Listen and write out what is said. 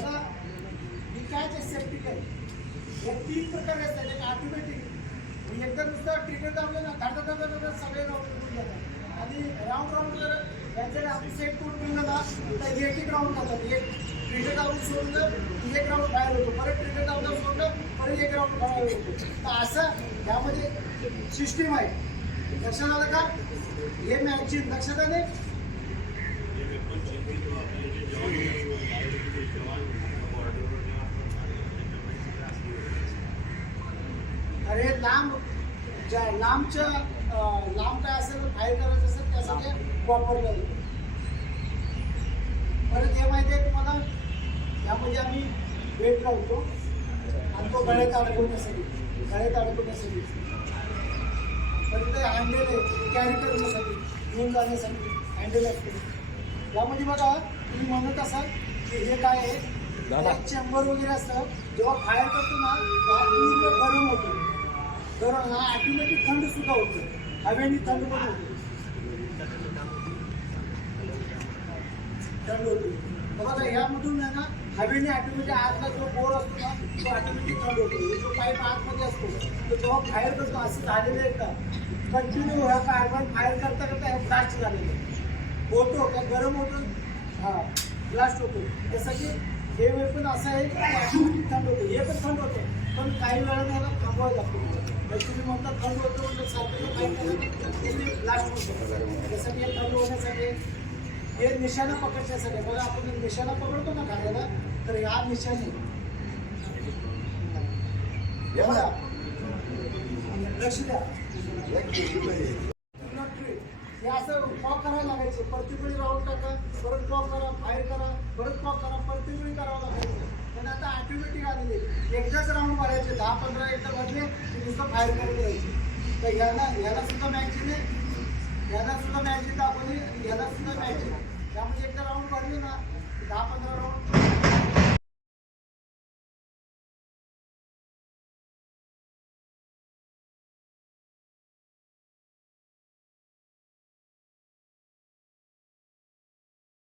त्याला निकायचे सेफ्टी काही या तीन प्रकार असतात एक ऑटोमॅटिक एकदा नुसतं ट्रिगर दाबलं ना धाटा धाटा सगळे राऊंड आणि राऊंड राऊंड जर त्यांच्याकडे आपण सेट करून मिळलं एक एक राऊंड जातात एक ट्रिगर दाबून सोडलं एक राऊंड बाहेर होतो. परत ट्रिगर दाबून सोडलं परत एक राऊंड बाहेर होतो. तर असं यामध्ये सिस्टीम आहे. लक्षात आलं का? हे मॅचिंग लक्षात आले? अरे लांब ज्या लांबच्या लांब काय असेल फायर करायचं असेल त्यासाठी वापरलं जातं परत हे माहिती आहे तुम्हाला? यामध्ये आम्ही वेट लावतो. आणि तो गळ्यात अडकवण्यासाठी गळ्यात अडकवण्यासाठी परत ते हँडल आहे कॅरी करण्यासाठी घेऊन जाण्यासाठी हँडल असते. यामध्ये बघा तुम्ही म्हणत असाल की हे काय आहे? चेंबर वगैरे असतं. जेव्हा फायर करतो ना तेव्हा पूर्ण गरम होतो. तर हा ऑटोमॅटिक थंड सुद्धा होतो. हवेने थंड पण होतो. थंड होतो. तर बघा यामधून आहे ना हवेने ऑटोमॅटिक आतला जो बोर असतो ना तो ऑटोमॅटिक थंड होतो. जो पाईप आतमध्ये असतो तो जेव्हा फायर करतो असं झालेलं आहे का कंटिन्यू ह्या कार्बन फायर करता करता हे ब्लास्ट झालेलं आहे. होतो का गरम होतो हा ब्लास्ट होतो. त्यासाठी हे वेपन असं आहे की थंड होतो. हे पण थंड होतं. पण काही वेळाने याला थांबवायला लागतो तुम्ही म्हणता थंड होतं म्हणजे सारखं ब्लास्ट शकतो त्यासाठी हे थंड होण्यासाठी हे निशाणा पकडण्यासाठी बघा आपण निशाणा पकडतो ना खाण्याला तर ह्या निशाने लक्ष द्या. हे असं पॉक करायला लागायचे. प्रतिवेळी वेळी टाका परत पॉक करा फायर करा परत पॉक करा प्रतिवेळी वेळी करावं लागायचं. पण आता ऑटोमॅटिक आलेले एकदाच राऊंड मारायचे दहा पंधरा एकदा भरले की नुसतं फायर करत राहायचे तर ह्याला ह्याला सुद्धा मॅगझिन आहे ह्याला सुद्धा मॅगझिन दाखवली आणि ह्याला सुद्धा मॅगझिन त्यामध्ये एकदा राऊंड भरले ना दहा पंधरा राऊंड